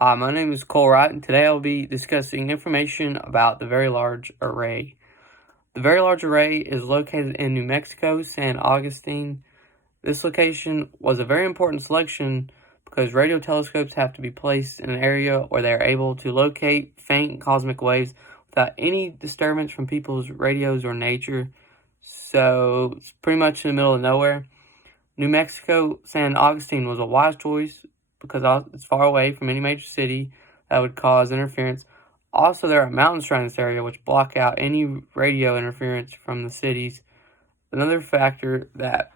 Hi, my name is Cole Wright, and today I'll be discussing information about the Very Large Array. The Very Large Array is located in New Mexico, San Augustine. This location was a very important selection because radio telescopes have to be placed in an area where they are able to locate faint cosmic waves without any disturbance from people's radios or nature. So it's pretty much in the middle of nowhere. New Mexico, San Augustine was a wise choice because it's far away from any major city that would cause interference. Also, there are mountains around this area which block out any radio interference from the cities. Another factor that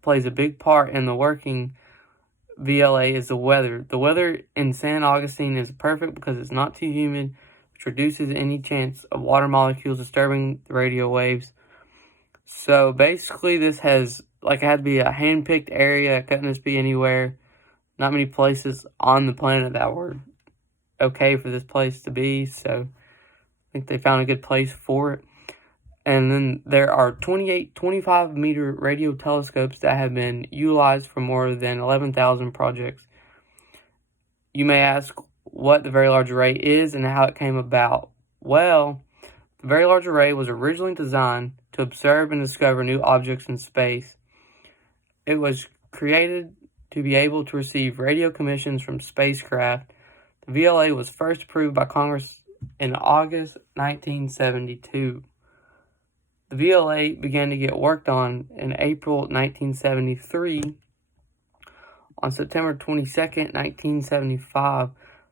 plays a big part in the working VLA is the weather. The weather in San Augustine is perfect because it's not too humid, which reduces any chance of water molecules disturbing the radio waves. So basically, this has, it had to be a hand-picked area. It couldn't just be anywhere. Not many places on the planet that were okay for this place to be, so I think they found a good place for it. And then there are 28 25-meter radio telescopes that have been utilized for more than 11,000 projects. You may ask what the Very Large Array is and how it came about. Well, the Very Large Array was originally designed to observe and discover new objects in space. It was created to be able to receive radio commissions from spacecraft. The VLA was first approved by Congress in August 1972. The VLA began to get worked on in April 1973. On September 22nd, 1975,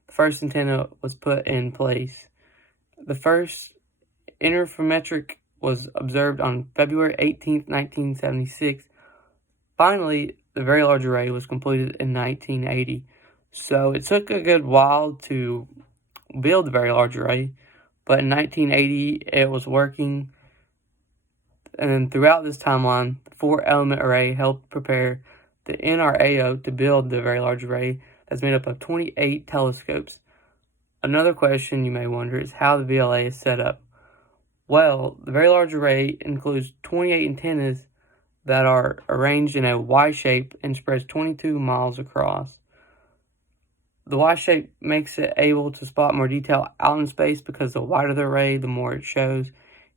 the first antenna was put in place. The first interferometric was observed on February 18th, 1976. Finally, the Very Large Array was completed in 1980. So it took a good while to build the Very Large Array, but in 1980 it was working. And then throughout this timeline, the 4-element array helped prepare the NRAO to build the Very Large Array that's made up of 28 telescopes. Another question you may wonder is how the VLA is set up. Well, the Very Large Array includes 28 antennas that are arranged in a Y shape and spreads 22 miles across. The Y shape makes it able to spot more detail out in space because the wider the array, the more it shows.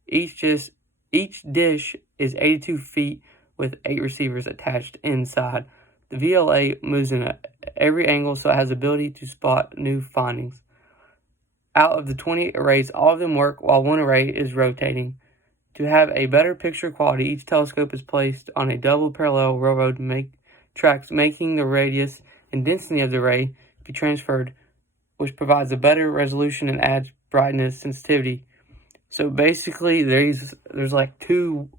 Each dish is 82 feet with 8 receivers attached inside. The VLA moves in every angle, so it has the ability to spot new findings. Out of the 28 arrays, all of them work while one array is rotating. To have a better picture quality, each telescope is placed on a double parallel railroad tracks, making the radius and density of the array be transferred, which provides a better resolution and adds brightness sensitivity. So basically, there's like 2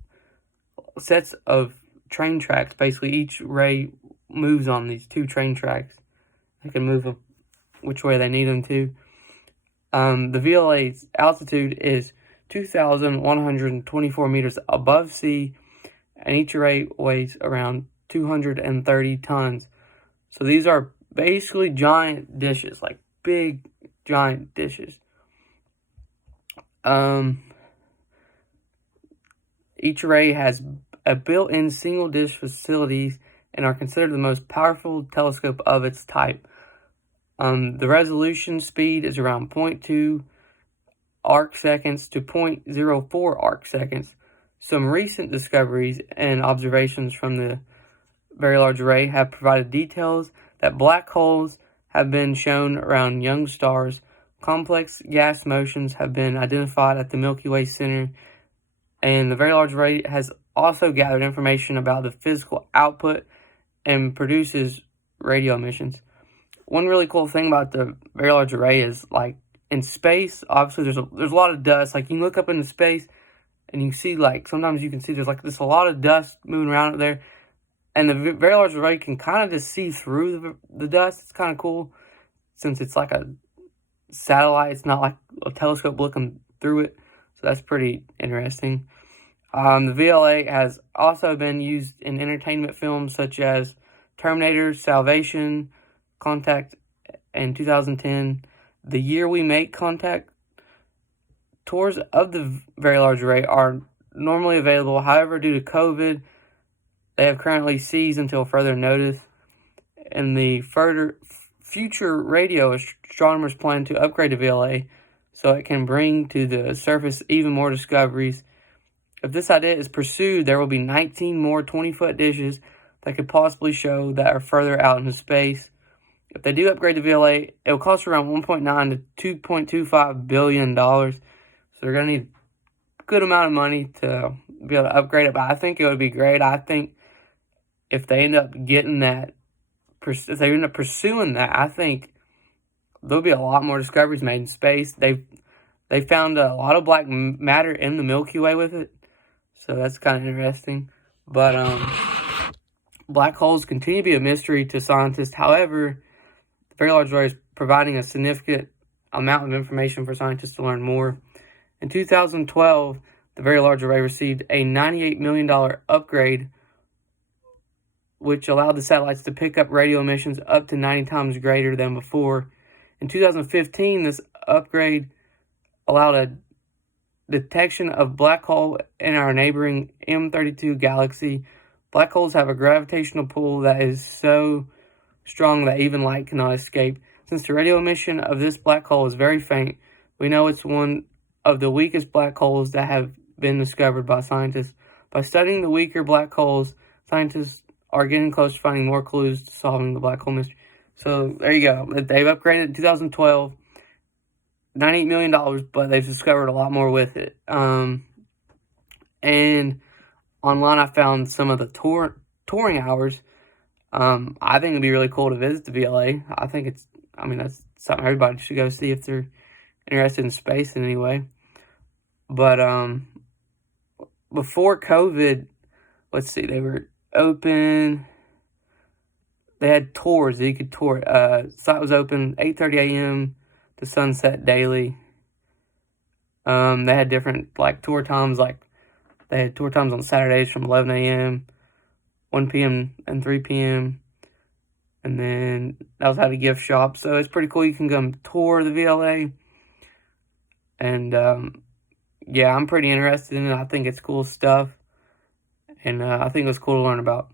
sets of train tracks. Basically, each ray moves on these 2 train tracks. They can move which way they need them to. The VLA's altitude is 2,124 meters above sea, and each array weighs around 230 tons. So these are basically giant dishes, like big, giant dishes. Each array has a built-in single-dish facilities and are considered the most powerful telescope of its type. The resolution speed is around 0.2 arc seconds to 0.04 arc seconds. Some recent discoveries and observations from the Very Large Array have provided details that black holes have been shown around young stars. Complex gas motions have been identified at the Milky Way center, and the Very Large Array has also gathered information about the physical output and produces radio emissions. One really cool thing about the Very Large Array is, in space, obviously there's a lot of dust. You can look up into space and you see, sometimes you can see there's a lot of dust moving around up there. And the Very Large Array can kind of just see through the dust. It's kind of cool since it's like a satellite. It's not like a telescope looking through it. So that's pretty interesting. The VLA has also been used in entertainment films such as Terminator, Salvation, Contact, and 2010. The Year We Make Contact. Tours of the Very Large Array are normally available. However, due to COVID, they have currently ceased until further notice. And the future radio, astronomers plan to upgrade the VLA so it can bring to the surface even more discoveries. If this idea is pursued, there will be 19 more 20-foot dishes that could possibly show that are further out into space. If they do upgrade the VLA, it will cost around $1.9 to $2.25 billion. So they're going to need a good amount of money to be able to upgrade it. But I think it would be great. I think if they end up getting that, if they end up pursuing that, I think there'll be a lot more discoveries made in space. They found a lot of black matter in the Milky Way with it, so that's kind of interesting. But black holes continue to be a mystery to scientists. However, the Very Large Array is providing a significant amount of information for scientists to learn more. In 2012, the Very Large Array received a $98 million upgrade, which allowed the satellites to pick up radio emissions up to 90 times greater than before. In 2015, this upgrade allowed a detection of black hole in our neighboring M32 galaxy. Black holes have a gravitational pull that is so strong that even light cannot escape. Since the radio emission of this black hole is very faint, we know it's one of the weakest black holes that have been discovered by scientists. By studying the weaker black holes, scientists are getting close to finding more clues to solving the black hole mystery. So there you go. They've upgraded in 2012, $98 million, but they've discovered a lot more with it. And online I found some of the touring hours. I think it'd be really cool to visit the VLA. That's something everybody should go see if they're interested in space in any way. But before COVID, let's see, they were open. They had tours that you could tour. Site was open 8:30 a.m. to sunset daily. They had different tour times. They had tour times on Saturdays from 11 a.m., 1 p.m., and 3 p.m. And then that was how a gift shop. So it's pretty cool. You can come tour the VLA. And yeah, I'm pretty interested in it. I think it's cool stuff. And I think it was cool to learn about.